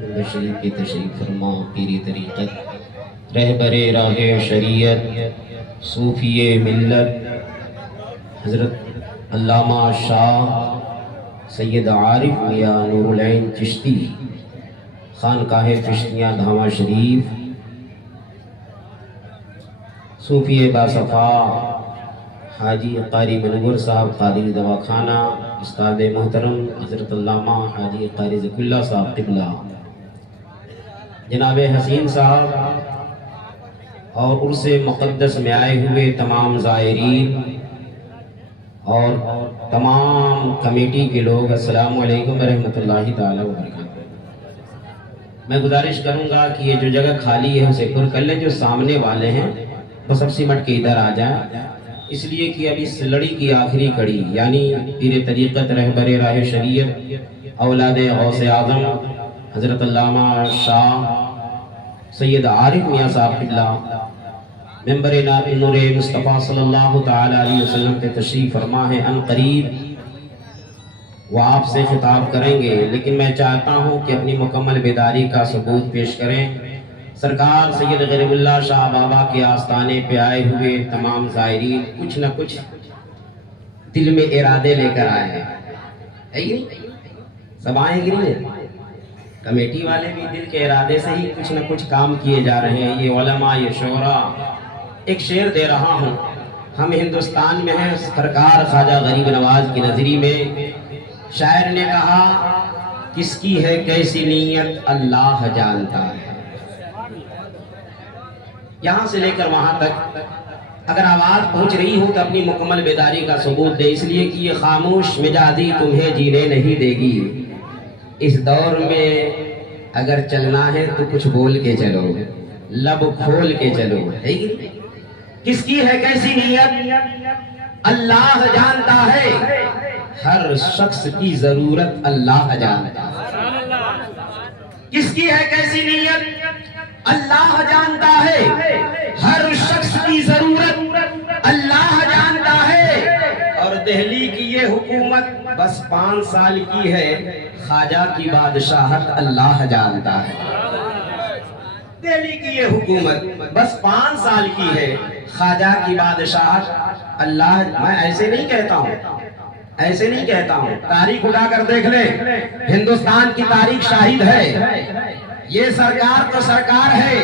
منبر شریف کی تشریف فرما پیری طریقت رہبر راہ شریعت صوفی ملت حضرت علامہ شاہ سید عارف میاں نور العین چشتی خانقاہ چشتیاں دھاما شریف صوفی باصفا حاجی قاری منور صاحب قادری دواخانہ استاد محترم حضرت علامہ حاجی قاری ذکی اللہ صاحب قبلہ جناب حسین صاحب اور عرس مقدس میں آئے ہوئے تمام زائرین اور تمام کمیٹی کے لوگ، السلام علیکم ورحمۃ اللہ تعالی وبرکاتہ۔ میں گزارش کروں گا کہ یہ جو جگہ خالی ہے اسے پر کر لیں، جو سامنے والے ہیں وہ سب سمٹ کے ادھر آ جائیں، اس لیے کہ اب اس لڑی کی آخری کڑی یعنی پیر طریقت رہبر راہ شریعت اولاد غوث اعظم حضرت علامہ شاہ سید عارف میاں صاحب قبلہ ممبر نور مصطفیٰ صلی اللہ تعالی علیہ وسلم کے تشریف فرما ہے، ان قریب وہ آپ سے خطاب کریں گے، لیکن میں چاہتا ہوں کہ اپنی مکمل بیداری کا ثبوت پیش کریں۔ سرکار سید غریب اللہ شاہ بابا کے آستانے پہ آئے ہوئے تمام زائرین کچھ نہ کچھ دل میں ارادے لے کر آئے ہیں، ہے ہی نہیں؟ سب آئیں گے نہیں؟ کمیٹی والے بھی دل کے ارادے سے ہی کچھ نہ کچھ کام کیے جا رہے ہیں۔ یہ علماء، یہ شعراء، ایک شعر دے رہا ہوں، ہم ہندوستان میں ہیں، سرکار خواجہ غریب نواز کی نظری میں شاعر نے کہا کس کی ہے کیسی نیت اللہ جانتا ہے۔ یہاں سے لے کر وہاں تک اگر آواز پہنچ رہی ہو تو اپنی مکمل بیداری کا ثبوت دے، اس لیے کہ یہ خاموش مزاجی تمہیں جینے نہیں دے گی۔ اس دور میں اگر چلنا ہے تو کچھ بول کے چلو، لب کھول کے چلو، ہے گی؟ کس کی ہے کیسی نیت اللہ جانتا ہے، ہر شخص کی ضرورت اللہ جانتا ہے۔ کس کی ہے کیسی نیت اللہ جانتا ہے، ہر شخص کی ضرورت اللہ جانتا ہے۔ اور دہلی کی یہ حکومت بس 5 سال کی ہے، خواجہ کی بادشاہت اللہ جانتا ہے۔ دہلی کی یہ حکومت بس 5 سال کی ہے، خواجہ کی بادشاہت اللہ۔ میں ایسے نہیں کہتا ہوں، ایسے نہیں کہتا ہوں، تاریخ اٹھا کر دیکھ لیں، ہندوستان کی تاریخ شاہد ہے۔ یہ سرکار تو سرکار ہے،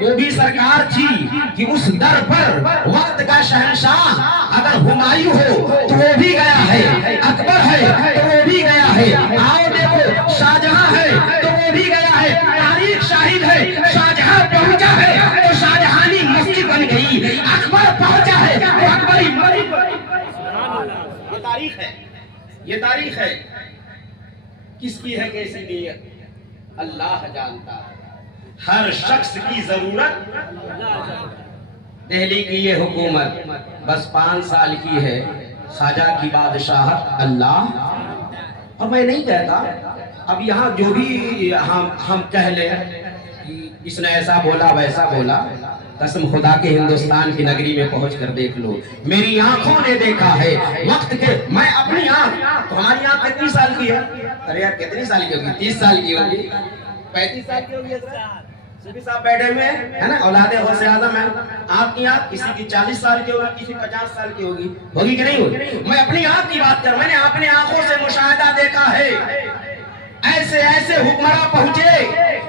وہ بھی سرکار تھی کہ اس در پر وقت کا شہنشاہ اگر ہمایوں ہو تو وہ بھی گیا ہے، اکبر ہے تو وہ بھی گیا ہے، آؤ دیکھو شاہ جہاں ہے تو وہ بھی گیا ہے، تاریخ شاہد ہے۔ شاہ جہاں پہنچا ہے تو شاہ جہانی مسجد بن گئی، اکبر پہنچا ہے تو اکبری مسجد بن گئی۔ یہ تاریخ ہے، یہ تاریخ ہے۔ کس کی ہے کیسی نیت اللہ جانتا ہے، ہر شخص کی ضرورت۔ دہلی کی یہ حکومت بس 5 سال کی ہے، خواجہ کی بادشاہت اللہ۔ اور میں نہیں کہتا اب یہاں جو بھی ہم کہہ لیں اس نے ایسا بولا ویسا بولا، قسم خدا کے ہندوستان کی نگری میں پہنچ کر دیکھ لو، میری آنکھوں نے دیکھا ہے وقت کے، میں اپنی آنکھ، تمہاری آنکھ کتنی سال کی ہے؟ ارے یار کتنی سال کی ہوگی؟ 30 سال کی ہوگی، 35 سال کی ہوگی۔ صوفی صاحب بیٹھے ہوئے ہیں نا، اولاد غوث اعظم ہیں، آپ کی آنکھ کسی کی 40 سال کی ہوگی، کسی 50 سال کی ہوگی، ہوگی کہ نہیں ہوگی؟ میں اپنی آنکھ کی بات کر، میں نے اپنی آنکھوں سے مشاہدہ دیکھا ہے، ایسے ایسے حکمراں پہنچے،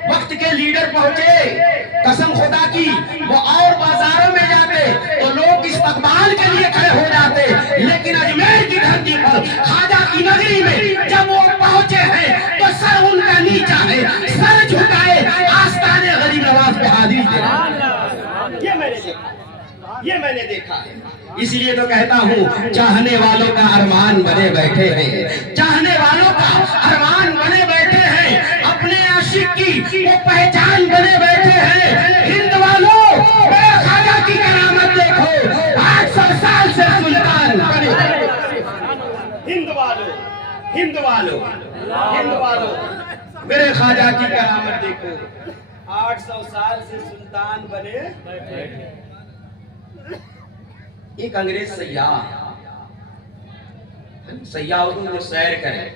وقت کے لیڈر پہنچے، قسم خدا کی وہ اور بازاروں میں جاتے تو لوگ استقبال کے لیے کھڑے ہو جاتے، لیکن اجمیر کی دھرتی پر خواجہ کی نگری میں جب وہ پہنچے ہیں تو سر ان کا نیچا ہے، سر جھکائے آستانے غریب نواز پہ حاضری دے۔ یہ میں نے دیکھا، یہ میں نے دیکھا ہے۔ اس لیے تو کہتا ہوں چاہنے والوں کا ارمان بنے بیٹھے ہیں، چاہنے والوں کا ارمان بنے بیٹھے ہیں، اپنے عاشق کی وہ پہچان بنے بیٹھے ہیں۔ ہند والوں میرے خواجہ کی کرامت دیکھو، 800 سال سے سلطان بنے بیٹھے۔ ہند والوں، ہند والوں، ہند والوں میرے خواجہ کی کرامت دیکھو، 800 سال سے سلطان بنے بیٹھے۔ ایک انگریز سیاح جو سیر کرے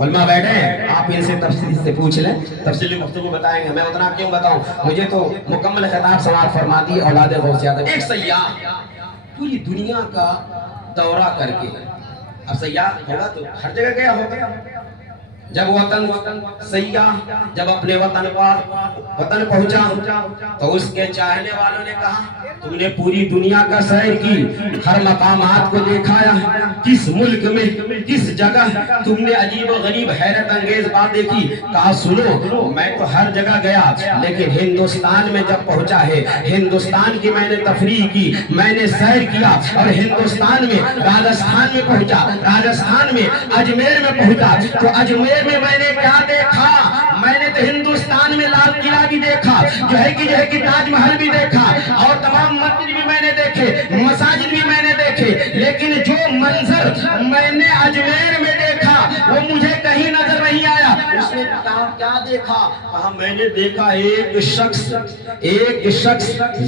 علماء بیٹھے ہیں، آپ ان سے تفصیل سے پوچھ لیں، تفصیلی گفتگو بتائیں گے. میں اتنا کیوں بتاؤں، مجھے تو مکمل خطاب سماعت فرما دی اولاد غوث اعظم. ایک سیاح پوری دنیا کا دورہ کر کے، اب سیاح ہوگا تو ہر جگہ گیا ہوگا، جب وطن سیاح جب اپنے وطن پہنچا تو اس کے چاہنے والوں نے کہا تم نے پوری دنیا کا سیر کی، ہر مقامات کو دیکھایا، کس ملک میں کس جگہ تم نے عجیب و غریب حیرت انگیز بات دیکھی. کہا سنو میں تو ہر جگہ گیا لیکن ہندوستان میں جب پہنچا ہے، ہندوستان کی میں نے تفریح کی، میں نے سیر کیا اور ہندوستان میں راجستھان میں پہنچا، راجستھان میں اجمیر میں پہنچا تو اجمیر میں نے کیا دیکھا، میں نے تو ہندوستان میں لال قلعہ بھی دیکھا، جو ہے کہ تاج محل بھی دیکھا اور تمام مسجد بھی میں نے دیکھے، مساجد بھی میں نے دیکھے، لیکن جو منظر میں نے اجمیر میں دیکھا وہ مجھے کہیں نظر نہیں آیا. اس نے کیا دیکھا؟ کہا میں نے دیکھا ایک شخص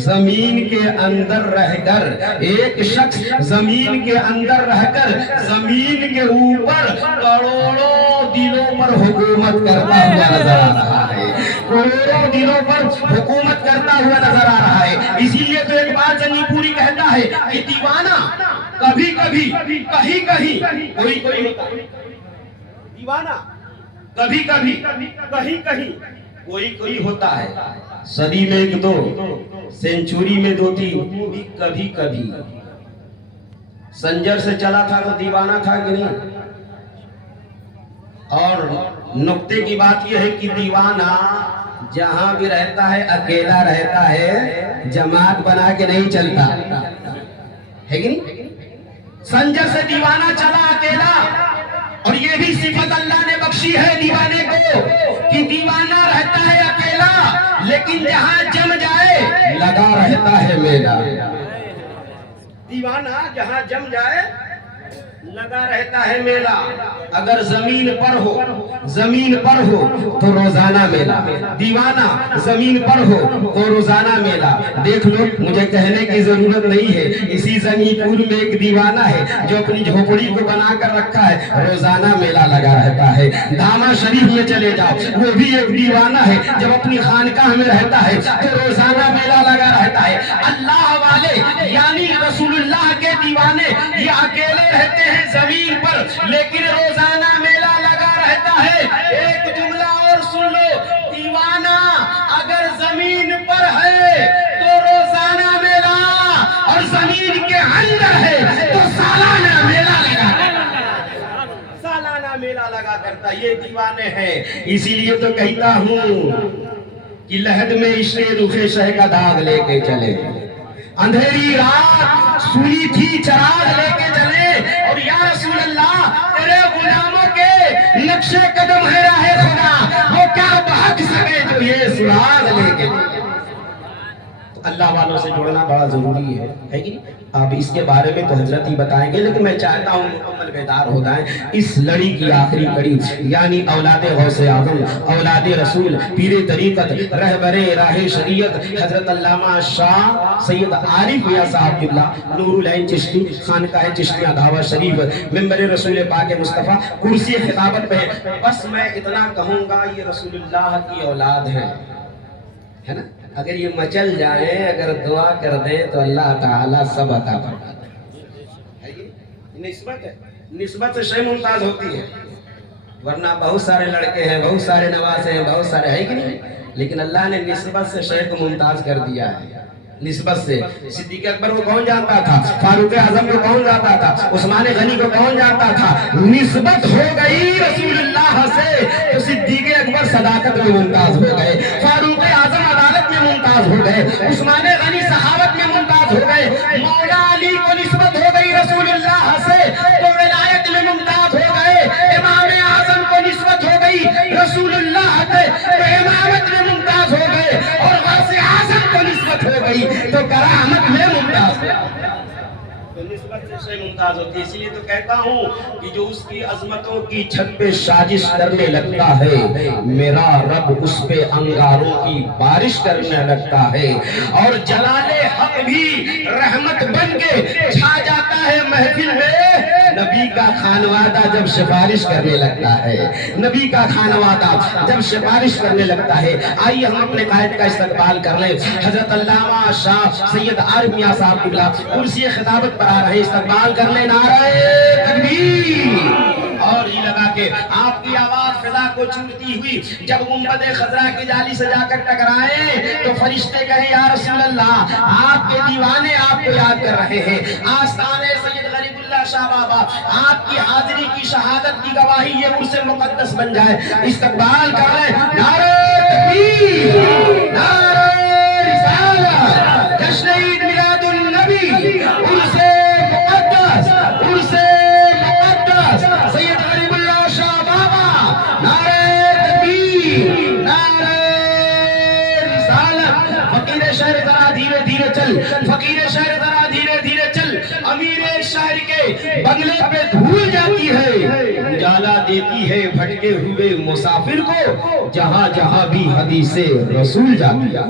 زمین کے اندر رہ کر، ایک شخص زمین کے اندر رہ کر زمین کے اوپر کروڑوں دلوں پر حکومت کرتا ہوا نظر آ رہا ہے، کروڑوں دلوں پر حکومت کرتا ہوا نظر آ رہا ہے. اسی لیے تو ایک بات زنی پوری کہتا ہے کہ دیوانہ کبھی کہیں کوئی ہوتا ہے، دیوانہ کبھی کہیں کوئی ہوتا ہے، صدی میں ایک دو، سینچوری میں دو تین، کبھی سنجر سے چلا تھا تو دیوانہ تھا کہ نہیں. اور نقطے کی بات یہ ہے کہ دیوانہ جہاں بھی رہتا ہے اکیلا رہتا ہے، جماعت بنا کے نہیں چلتا ہے کہ نہیں. سنجر سے دیوانہ چلا اکیلا، اور یہ بھی صفت اللہ نے بخشی ہے دیوانے کو کہ دیوانہ رہتا ہے اکیلا لیکن جہاں جم جائے لگا رہتا ہے میلہ. دیوانہ جہاں جم جائے لگا رہتا ہے میلہ. اگر زمین پر ہو تو روزانہ میلہ، دیوانہ زمین پر ہو تو روزانہ میلہ. دیکھ لو مجھے کہنے کی ضرورت نہیں ہے، اسی زمین پور میں ایک دیوانہ ہے جو اپنی جھوپڑی کو بنا کر رکھا ہے، روزانہ میلہ لگا رہتا ہے. داما شریف میں چلے جاؤ، وہ بھی ایک دیوانہ ہے، جب اپنی خانقاہ میں رہتا ہے تو روزانہ میلہ لگا رہتا ہے. اللہ والے یعنی رسول اللہ کے دیوانے یہ اکیلے رہتے ہیں زمین پر لیکن روزانہ میلہ لگا رہتا ہے. ایک جملہ اور سن لو، دیوانہ اگر زمین پر ہے تو روزانہ میلہ، اور زمین کے اندر ہے تو سالانہ میلہ لگا کرتا. یہ دیوانے ہیں. اسی لیے تو کہتا ہوں کہ لحد میں عشق رخ شہ کا داغ لے کے چلے، اندھیری رات سوئی تھی چراغ لے کے چلے، اور یا رسول اللہ تیرے غلاموں کے نقش قدم ہے راہ خدا، وہ کیا بہک سکے جو یہ سراغ لے کے. اللہ والوں سے جڑنا بڑا ضروری ہے کہ نہیں؟ آپ اس کے بارے میں تو حضرت ہی بتائیں گے، لیکن میں چاہتا ہوں مکمل بیدار ہو جائیں. اس لڑی کی آخری کڑی یعنی اولاد غوث اعظم، اولاد رسول، پیر طریقت، رہبر راہ شریعت حضرت علامہ شاہ سید عارف میاں صاحب قبلہ نور العین چشتی، خانقاہ چشتیہ دعوت شریف، منبر رسول پاک مصطفیٰ، کرسی خطابت پہ. بس میں اتنا کہوں گا یہ رسول اللہ کی اولاد ہے نا. اگر یہ مچل جائیں، اگر دعا کر دیں تو اللہ تعالیٰ سب عطا فرما دے. نسبت ہے، نسبت سے شے ممتاز ہوتی ہے، ورنہ بہت سارے لڑکے ہیں، بہت سارے نواسے ہیں، بہت سارے ہے کہ نہیں، لیکن اللہ نے نسبت سے شے کو ممتاز کر دیا ہے. نسبت سے صدیق اکبر کو کون جانتا تھا، فاروق اعظم کو کون جانتا تھا، عثمان غنی کو کون جانتا تھا. نسبت ہو گئی رسول اللہ سے تو صدیق اکبر صداقت میں ممتاز ہو گئے، فاروق اعظم عدالت میں ممتاز ہو گئے، عثمان غنی صحابت میں ممتاز ہو گئے. مولا علی کو نسبت ہو گئی رسول اللہ سے تو ولایت میں ممتاز ہو گئے. امام اعظم کو نسبت ہو گئی رسول اللہ سے تو امامت میں ممتاز ہو گئے، اور غوث اعظم کو نسبت ہو گئی تو کرامت میں ممتاز ہے. تو نسبت سے ممتاز ہوتی ہے. اسی لیے تو کہتا ہوں کہ جو اس کی عظمتوں کی چھت پہ سازش کرنے لگتا ہے، میرا رب اس پہ انگاروں کی بارش کرنے لگتا ہے، اور جلال حق بھی رحمت بن کے چھا جاتا ہے محفل میں. نبی کا خانوادہ جب سفارش کرنے لگتا ہے، نبی کا خانوادہ جب سفارش کرنے لگتا ہے، آئیے ہم اپنے قائد کا استقبال کر لیں۔ حضرت علامہ شاہ سید عارف میاں صاحب قبلہ کرسی خطابت پر آ رہے، استقبال کر لیں۔ نعرہ تکبیر اور ہی لگا کے آپ کی آواز فضا کو چومتی ہوئی جب گنبد خضرا کی جالی سے جا کر ٹکرائے تو فرشتے کہیں یا رسول اللہ، آپ کے دیوانے آپ کو یاد کر رہے ہیں، آستانے سید غریب اللہ شاہ بابا آپ کی حاضری کی شہادت کی گواہی یہ عرص مقدس بن جائے، استقبال کر لیں۔ نعرہ تکبیر، نعرہ رسالت، جشن عید میلاد النبی، عرص مقدس، عرص مقدس سید غریب اللہ شاہ بابا، نعرہ تکبیر، نعرہ رسالت۔ فقیر شہر ذرا دھیرے دھیرے چل، فقیر شہر ذرا دھیرے دھیرے چل، امیر شہر کے بنگلے پہ دھول جاتی ہے، اجالا دیتی ہے بھٹکے ہوئے مسافر کو، جہاں جہاں بھی حدیث رسول جاتی ہے۔